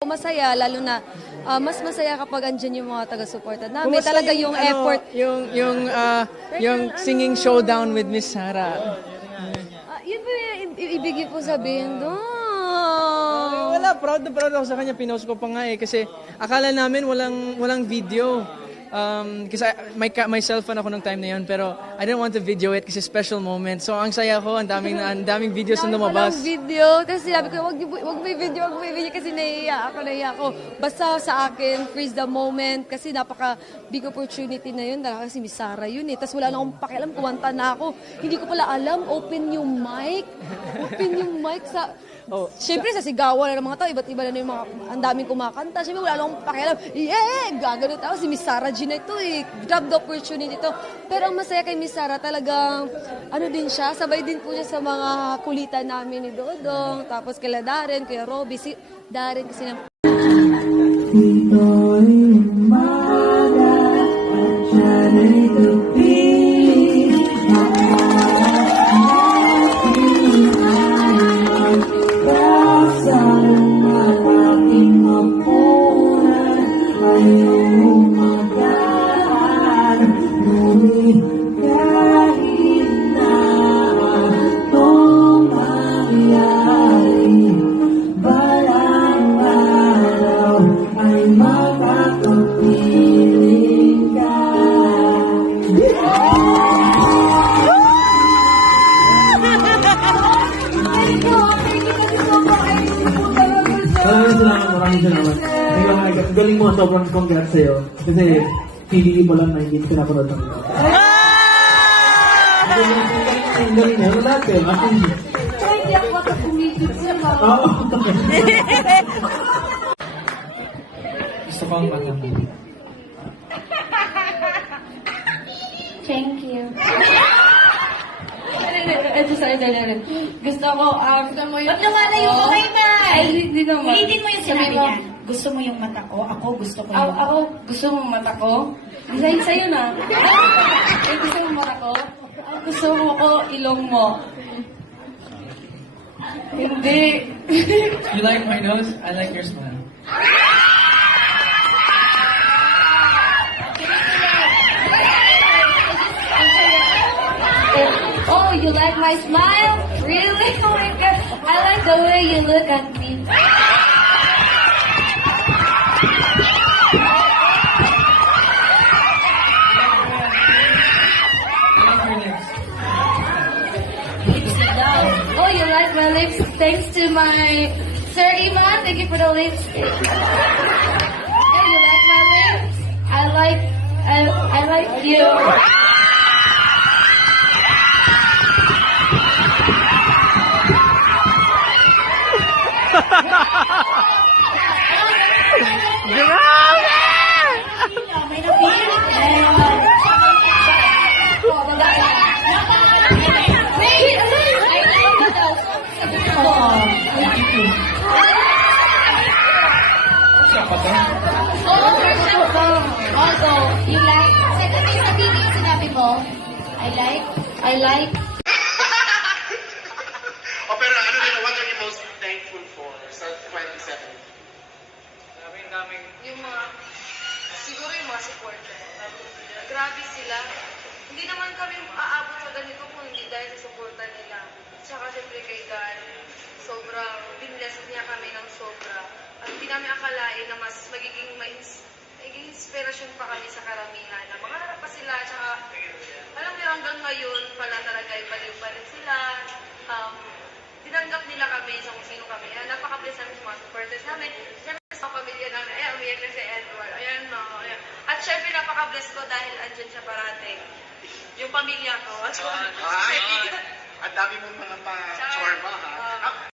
Masaya, lalo na mas masaya kapag andyan yung mga taga-suporta namin. Talaga yung effort. Yung singing showdown with Miss Sarah. Yun ba yung ibig po sabihin doon? Wala, proud na proud ako sa kanya. Pinost ko pa nga eh. Kasi akala namin walang video. Kasi may cellphone ako nung time na yun. Pero I didn't want to video it kasi special moment. So ang saya ko, ang daming videos na lumabas. Walang video. Kasi sabi ko, wag may video kasi nahiya ako. Basta sa akin, freeze the moment. Kasi napaka-big opportunity na yun. Dahil kasi Miss Sarah yun eh. Tapos wala na akong pakialam, kumanta na ako. Hindi ko pala alam, open yung mic. Open yung mic sa... Siyempre, sa sigawan na ng mga tao, iba't iba na yung mga, ang daming kumakanta. Siyempre, wala akong pakialam. Yeah! Gagano tao, si Miss Sarah G na ito eh. Grab the opportunity to. Pero ang masaya kay Miss Sarah, talagang, din siya, sabay din po siya sa mga kulitan namin ni Dodong. Tapos kila Darren, kuya Robby, si Darren kasi na... Maraming salamat. Ang galing mo, sobrang congrats sa'yo. Kasi PBE mo lang na hindi pinapanood ng ito. Ang galing na, wala lahat eh. Hindi ako makakumigit siya ba? Oo. Gusto ko ang mata mo. Thank you. Gusto ko, gusto mo yung... Ba't lumala yung kamay na? Ay, hindi naman. Ulitin mo yung sinabi niya. Gusto mo yung mata ko? Ako gusto ko yung... Ako, gusto mo mata ko? Design sa'yo na. Ay, gusto mo mata ko? Gusto mo ko ilong mo. Hindi. You like my nose? I like your smile. Oh, you like my smile? Really? Oh my God. I like the way you look at me. Oh, you like my lips? Thanks to my Sir Iman. Thank you for the lipstick. Oh, you like my lips? I like you. May napili. Also, you like? Sabihin yung sinabi mo. I like. Pero ano rin, what are you most thankful for sa 27? Daming. Yung mga, siguro yung mga supporter. Grabe sila. Hindi naman kami aabot sa ganito kung hindi dahil sa supporter nila. Tsaka siyempre kay God, sobrang binless niya kami ng sobra. At hindi namin akalain na mas magiging inspirasyon pa kami sa karamihan. Na mangarap pa sila, tsaka alam niyo hanggang ngayon pala talaga ibaliw pa rin sila. Tinanggap nila kami sa kung sino kami. Napaka-bless namin sa mga supporters namin. Siyempre sa pamilya namin, ay, umiyak na si Edward. Ayan, no. Ayan. At syempre, napaka-bless ko dahil andyan siya parating. Yung pamilya ko. Ang dami mong mga pa-chorba, ha?